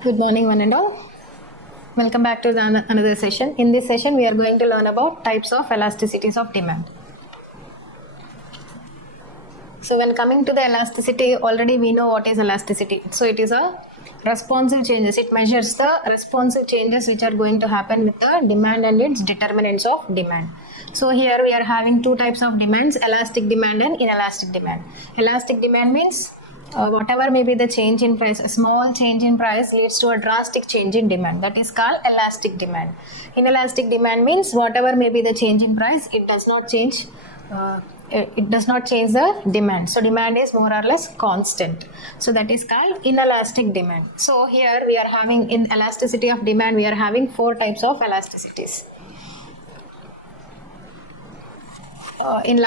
Good morning, one and all. Welcome back to another session. In this session, we are going to learn about types of elasticities of demand. So, when coming to the elasticity, already we know what is elasticity. So, it is a responsive changes. It measures the responsive changes which are going to happen with the demand and its determinants of demand. So, here we are having two types of demands: elastic demand and inelastic demand. Elastic demand means whatever may be the change in price, a small change in price leads to a drastic change in demand. That is called elastic demand. Inelastic demand means whatever may be the change in price, it does not change. It does not change the demand. So demand is more or less constant. So that is called inelastic demand. So here we are having in elasticity of demand, we are having four types of elasticities. In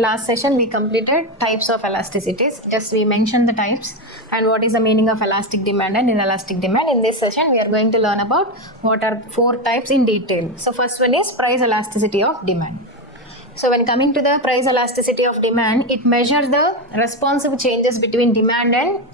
last session we completed types of elasticities. Just we mentioned the types and what is the meaning of elastic demand and inelastic demand. In this session we are going to learn about what are four types in detail. So first one is price elasticity of demand. So when coming to the price elasticity of demand, it measures the responsive changes between demand and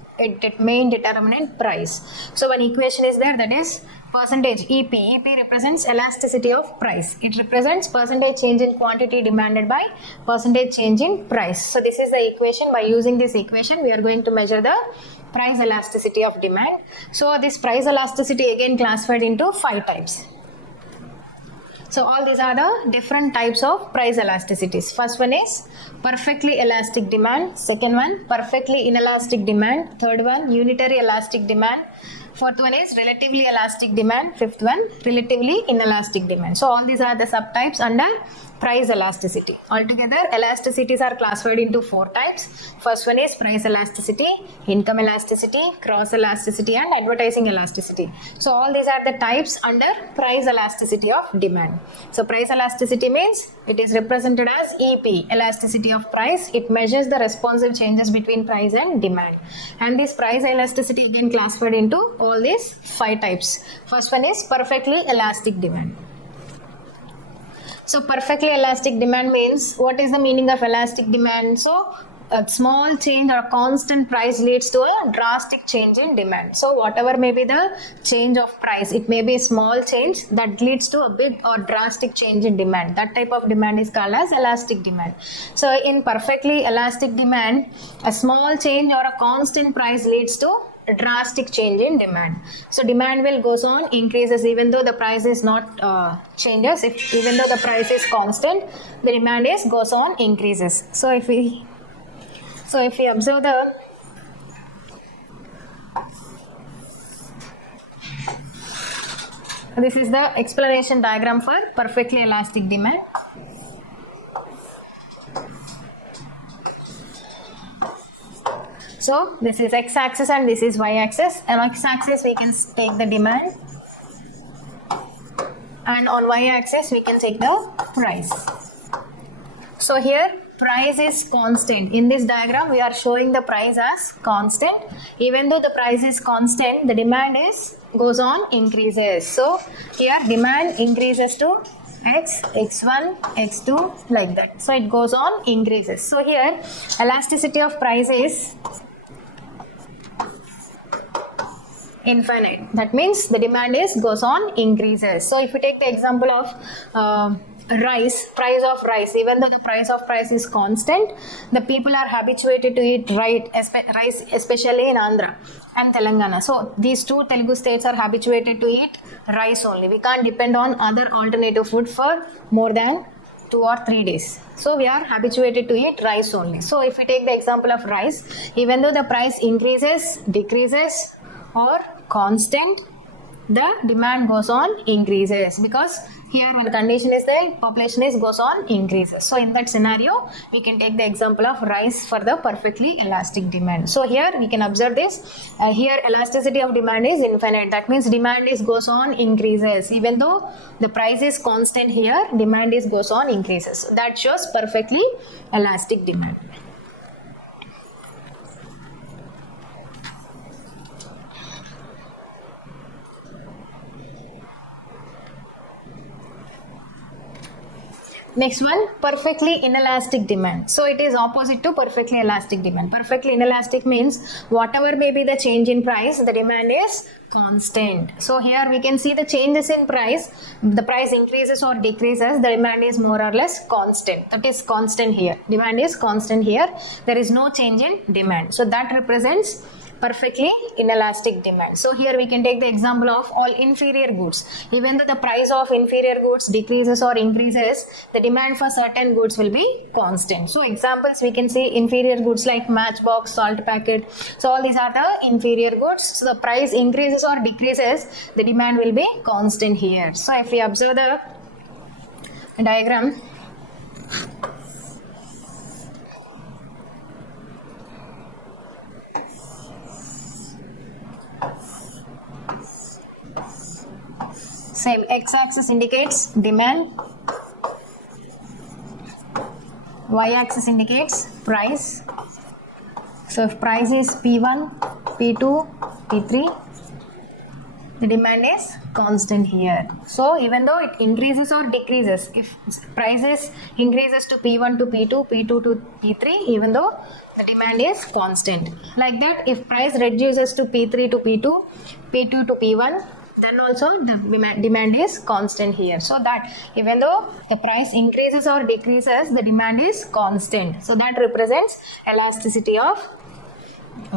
main determinant price. So one equation is there, that is percentage EP. EP represents elasticity of price. It represents percentage change in quantity demanded by percentage change in price. So this is the equation. By using this equation, we are going to measure the price elasticity of demand. So this price elasticity again classified into 5 types. So all these are the different types of price elasticities. First one is perfectly elastic demand. Second one, perfectly inelastic demand. Third one, unitary elastic demand. Fourth one is relatively elastic demand. Fifth one, relatively inelastic demand. So all these are the subtypes under price elasticity. Altogether, elasticities are classified into 4 types. First one is price elasticity, income elasticity, cross elasticity and advertising elasticity. So all these are the types under price elasticity of demand. So price elasticity means it is represented as EP, elasticity of price. It measures the responsive changes between price and demand. And this price elasticity again classified into all these 5 types. First one is perfectly elastic demand. So perfectly elastic demand means, what is the meaning of elastic demand? So a small change or constant price leads to a drastic change in demand. So whatever may be the change of price, it may be a small change that leads to a big or drastic change in demand. That type of demand is called as elastic demand. So in perfectly elastic demand, a small change or a constant price leads to a drastic change in demand. So demand will goes on increases even though the price is not changes. Even though the price is constant, the demand is goes on increases. So if we observe this is the explanation diagram for perfectly elastic demand. So this is x-axis and this is y-axis. On x-axis we can take the demand and on y-axis we can take the price. So here price is constant. In this diagram we are showing the price as constant. Even though the price is constant, the demand goes on increases. So here demand increases to x, x1, x2 like that. So it goes on increases. So here elasticity of price is infinite. That means the demand goes on increases. So if we take the example of price of rice, even though the price of rice is constant, the people are habituated to eat rice, especially in Andhra and Telangana. So these two Telugu states are habituated to eat rice only. We can't depend on other alternative food for more than 2 or 3 days. So we are habituated to eat rice only. So if we take the example of rice, even though the price increases, decreases or constant, the demand goes on increases, because here the condition is the population goes on increases. So in that scenario we can take the example of rice for the perfectly elastic demand. So here we can observe this, here elasticity of demand is infinite. That means demand goes on increases. Even though the price is constant, here demand goes on increases. That shows perfectly elastic demand. Next one, perfectly inelastic demand. So it is opposite to perfectly elastic demand. Perfectly inelastic means whatever may be the change in price, the demand is constant. So here we can see the changes in price. The price increases or decreases, the demand is more or less constant. That is constant here. Demand is constant here. There is no change in demand. So that represents perfectly inelastic demand. So here we can take the example of all inferior goods. Even though the price of inferior goods decreases or increases, the demand for certain goods will be constant. So examples we can see inferior goods like matchbox, salt packet. So all these are the inferior goods. So the price increases or decreases, the demand will be constant here. So if we observe the diagram, same x-axis indicates demand, y-axis indicates price. So if price is P1, P2, P3, the demand is constant here. So even though it increases or decreases, if prices increases to P1 to P2, P2 to P3, even though the demand is constant. Like that, if price reduces to P3 to P2, P2 to P1, then also the demand is constant here. So that even though the price increases or decreases, the demand is constant. So that represents elasticity of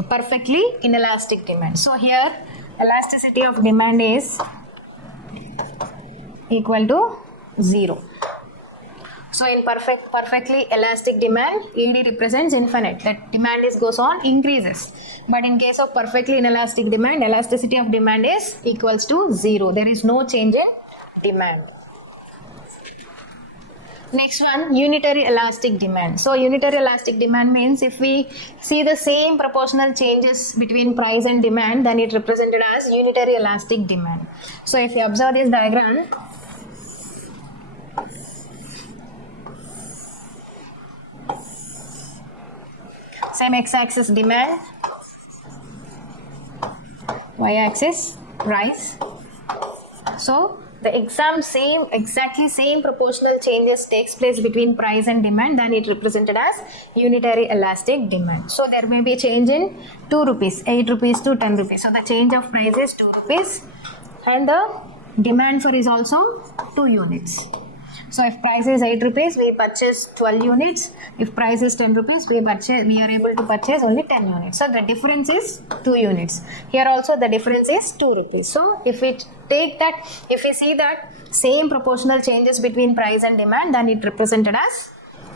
perfectly inelastic demand. So here elasticity of demand is equal to 0. So in perfectly elastic demand, ED represents infinite. That demand goes on increases. But in case of perfectly inelastic demand, elasticity of demand is equals to 0. There is no change in demand. Next one, unitary elastic demand. So unitary elastic demand means if we see the same proportional changes between price and demand, then it represented as unitary elastic demand. So if you observe this diagram, same x-axis demand, y-axis price. So the exactly same proportional changes takes place between price and demand, then it represented as unitary elastic demand. So there may be change in 2 rupees, 8 rupees to 10 rupees. So the change of price is 2 rupees and the demand for is also 2 units. So if price is 8 rupees, we purchase 12 units. If price is 10 rupees, we are able to purchase only 10 units. So the difference is 2 units. Here also the difference is 2 rupees. So if we see that same proportional changes between price and demand, then it represented as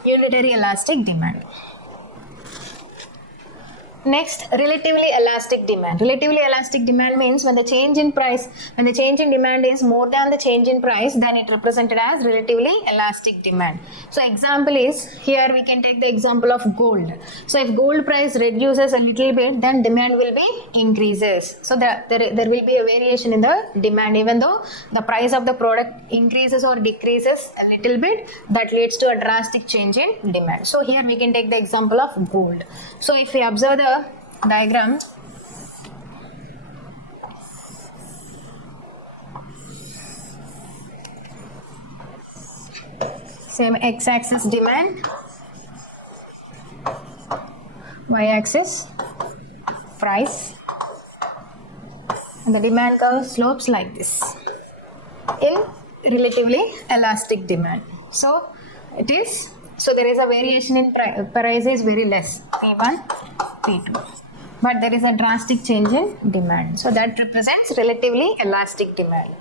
unitary elastic demand. Next, relatively elastic demand. Relatively elastic demand means when the change in demand is more than the change in price, then it represented as relatively elastic demand. So example is, here we can take the example of gold. So if gold price reduces a little bit, then demand will be increases. So there will be a variation in the demand, even though the price of the product increases or decreases a little bit, that leads to a drastic change in demand. So here we can take the example of gold. So if we observe the diagram, same x-axis demand, y-axis price, and the demand curve slopes like this in relatively elastic demand. So there is a variation in price is very less, P1, P2, but there is a drastic change in demand. So that represents relatively elastic demand.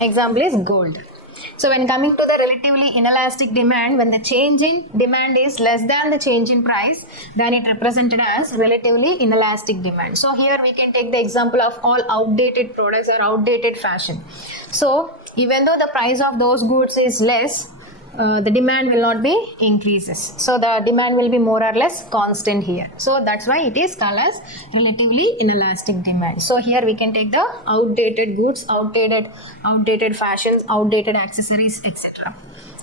Example is gold. So when coming to the relatively inelastic demand, when the change in demand is less than the change in price, then it represented as relatively inelastic demand. So here we can take the example of all outdated products or outdated fashion. So even though the price of those goods is less, the demand will not be increases. So the demand will be more or less constant here. So that's why it is called as relatively inelastic demand. So here we can take the outdated goods, outdated fashions, outdated accessories, etc.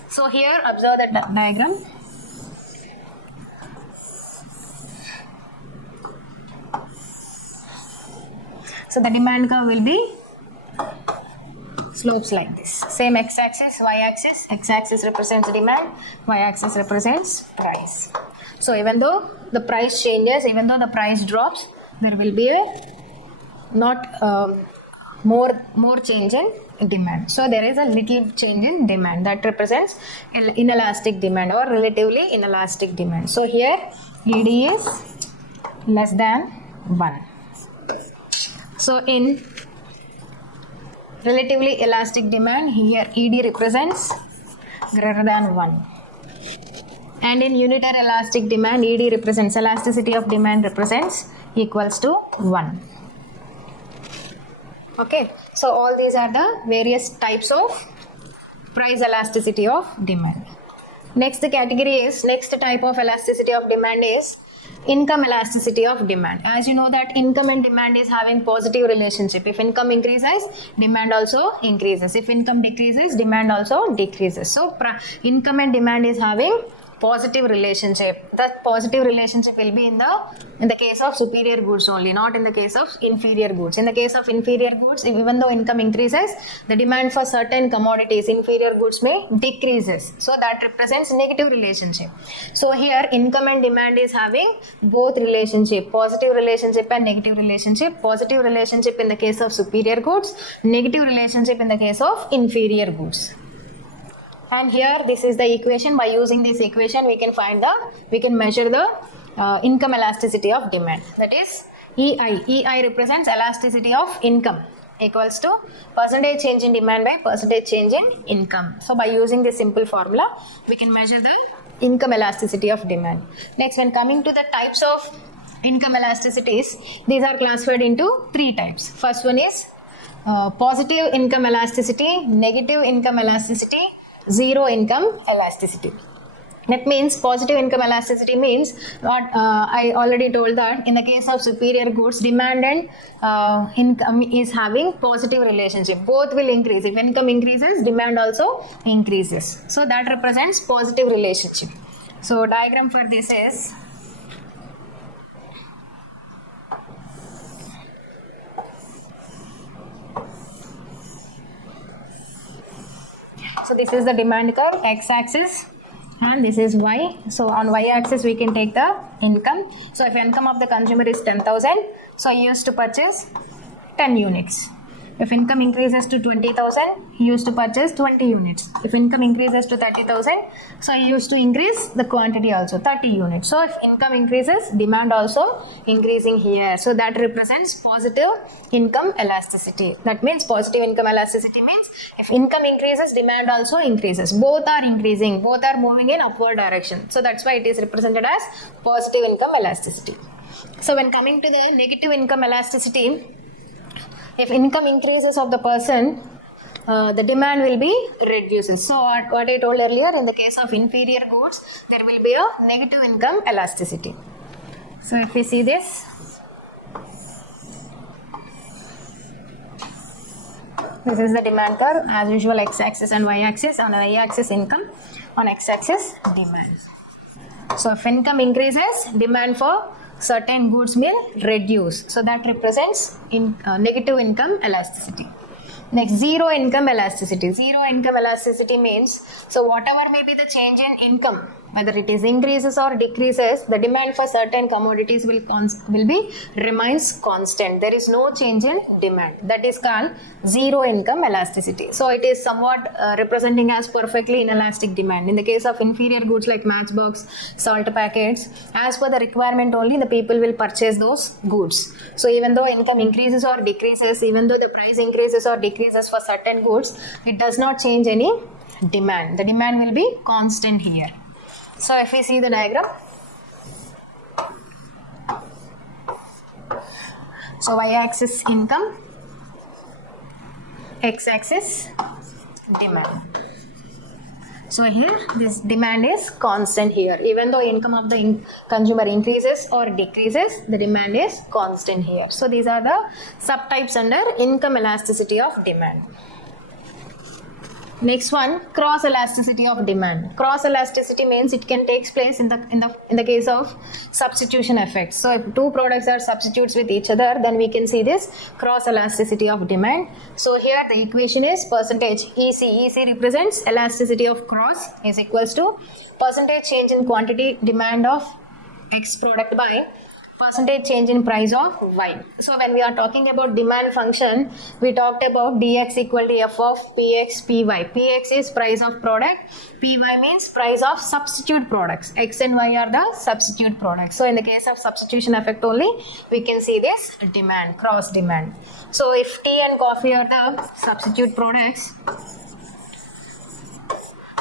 So here observe the diagram. So the demand curve will be slopes like this. Same x-axis, y-axis. X-axis represents demand, y-axis represents price. So even though the price changes, even though the price drops, there will be a not more change in demand. So there is a little change in demand that represents inelastic demand or relatively inelastic demand. So here ED is less than 1. So in relatively elastic demand, here ED represents greater than 1. And in unitary elastic demand, ED represents, elasticity of demand represents equals to 1. Okay, so all these are the various types of price elasticity of demand. Next category is, next type of elasticity of demand is income elasticity of demand. As you know that income and demand is having positive relationship. If income increases, demand also increases. If income decreases, demand also decreases. So income and demand is having positive relationship. That positive relationship will be in the case of superior goods only, not in the case of inferior goods. In the case of inferior goods, even though income increases, the demand for certain commodities, inferior goods, may decreases. So that represents negative relationship. So here income and demand is having both relationship, positive relationship and negative relationship. Positive relationship in the case of superior goods, negative relationship in the case of inferior goods. And here this is the equation. By using this equation, we can measure the income elasticity of demand. That is EI. EI represents elasticity of income equals to percentage change in demand by percentage change in income. So by using this simple formula, we can measure the income elasticity of demand. Next, when coming to the types of income elasticities, these are classified into 3 types. First one is positive income elasticity, negative income elasticity, zero income elasticity. That means positive income elasticity means what I already told that in the case of superior goods, demand and income is having positive relationship. Both will increase. If income increases, demand also increases. So that represents positive relationship. So diagram for this is, so this is the demand curve, x-axis, and this is y. So on y-axis we can take the income. So if income of the consumer is 10,000, so he used to purchase 10 units. If income increases to 20,000, he used to purchase 20 units. If income increases to 30,000, so he used to increase the quantity also, 30 units. So if income increases, demand also increasing here. So that represents positive income elasticity. That means positive income elasticity means if income increases, demand also increases. Both are increasing, both are moving in upward direction. So that's why it is represented as positive income elasticity. So when coming to the negative income elasticity, if income increases of the person, the demand will be reduces. So what I told earlier, in the case of inferior goods, there will be a negative income elasticity. So if we see this, this is the demand curve, as usual, x-axis and y-axis. On y-axis income, on x-axis demand. So if income increases, demand for certain goods will reduce. So that represents negative income elasticity. Next, zero income elasticity. Zero income elasticity means, so whatever may be the change in income, whether it is increases or decreases, the demand for certain commodities will remains constant. There is no change in demand. That is called zero income elasticity. So it is somewhat representing as perfectly inelastic demand. In the case of inferior goods like matchbox, salt packets, as per the requirement only, the people will purchase those goods. So even though income increases or decreases, even though the price increases or decreases for certain goods, it does not change any demand. The demand will be constant here. So if we see the diagram, so y-axis income, x-axis demand. So here this demand is constant here. Even though income of the consumer increases or decreases, the demand is constant here. So these are the subtypes under income elasticity of demand. Next one, cross elasticity of demand. Cross elasticity means it can take place in the case of substitution effects. So if two products are substitutes with each other, then we can see this cross elasticity of demand. So here the equation is percentage EC. EC represents elasticity of cross is equals to percentage change in quantity demand of X product by percentage change in price of Y. So when we are talking about demand function, we talked about dx equal to f of px py. Px is price of product, py means price of substitute products. X and Y are the substitute products. So in the case of substitution effect only, we can see this demand, cross demand. So if tea and coffee are the substitute products,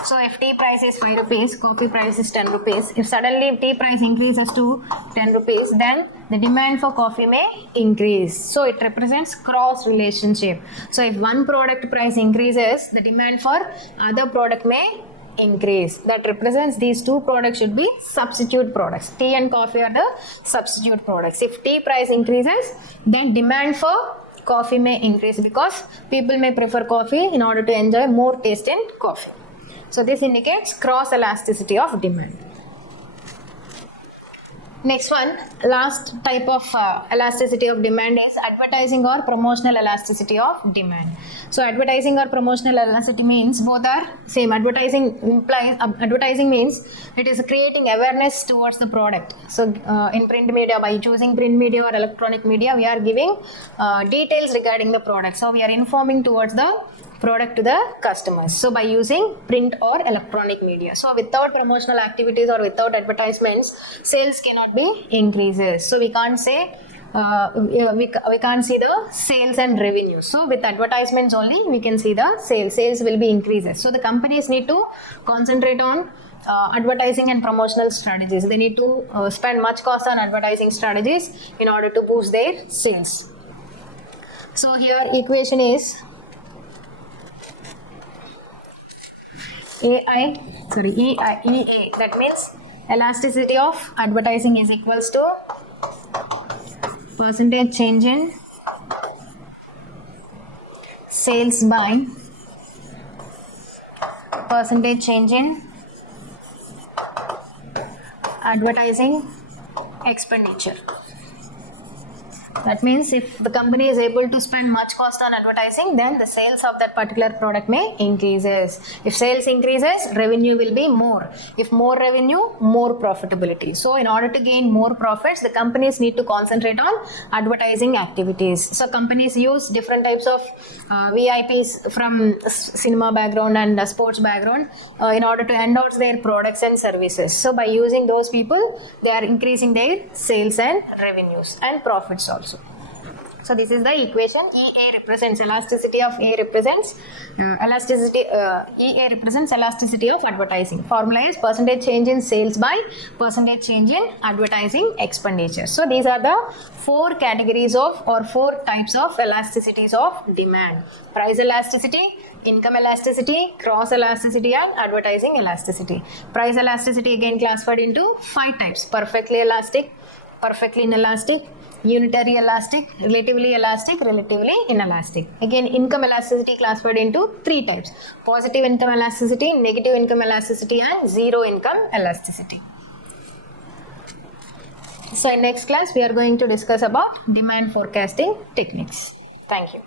so if tea price is 5 rupees, coffee price is 10 rupees. If suddenly tea price increases to 10 rupees, then the demand for coffee may increase. So it represents cross relationship. So if one product price increases, the demand for other product may increase. That represents these two products should be substitute products. Tea and coffee are the substitute products. If tea price increases, then demand for coffee may increase because people may prefer coffee in order to enjoy more taste in coffee. So this indicates cross elasticity of demand. Next one, last type of elasticity of demand is advertising or promotional elasticity of demand. So advertising or promotional elasticity means both are same. Advertising means it is creating awareness towards the product. So in print media, by choosing print media or electronic media, we are giving details regarding the product. So we are informing towards the product to the customers. So by using print or electronic media. So without promotional activities or without advertisements, sales cannot be increases. So we can't say we can't see the sales and revenue. So with advertisements only we can see the sales. Sales will be increases. So the companies need to concentrate on advertising and promotional strategies. They need to spend much cost on advertising strategies in order to boost their sales. So here equation is EA, that means elasticity of advertising is equals to percentage change in sales by percentage change in advertising expenditure. That means if the company is able to spend much cost on advertising, then the sales of that particular product may increases. If sales increases, revenue will be more. If more revenue, more profitability. So in order to gain more profits, the companies need to concentrate on advertising activities. So companies use different types of VIPs from cinema background and sports background in order to endorse their products and services. So by using those people, they are increasing their sales and revenues and profits also. So this is the equation. EA represents elasticity of A represents EA represents elasticity of advertising. Formula is percentage change in sales by percentage change in advertising expenditure. So these are the four categories of or four types of elasticities of demand: price elasticity, income elasticity, cross elasticity, and advertising elasticity. Price elasticity again classified into 5 types: perfectly elastic, perfectly inelastic, unitary elastic, relatively inelastic. Again, income elasticity classified into 3 types: positive income elasticity, negative income elasticity, and zero income elasticity. So in next class we are going to discuss about demand forecasting techniques. Thank you.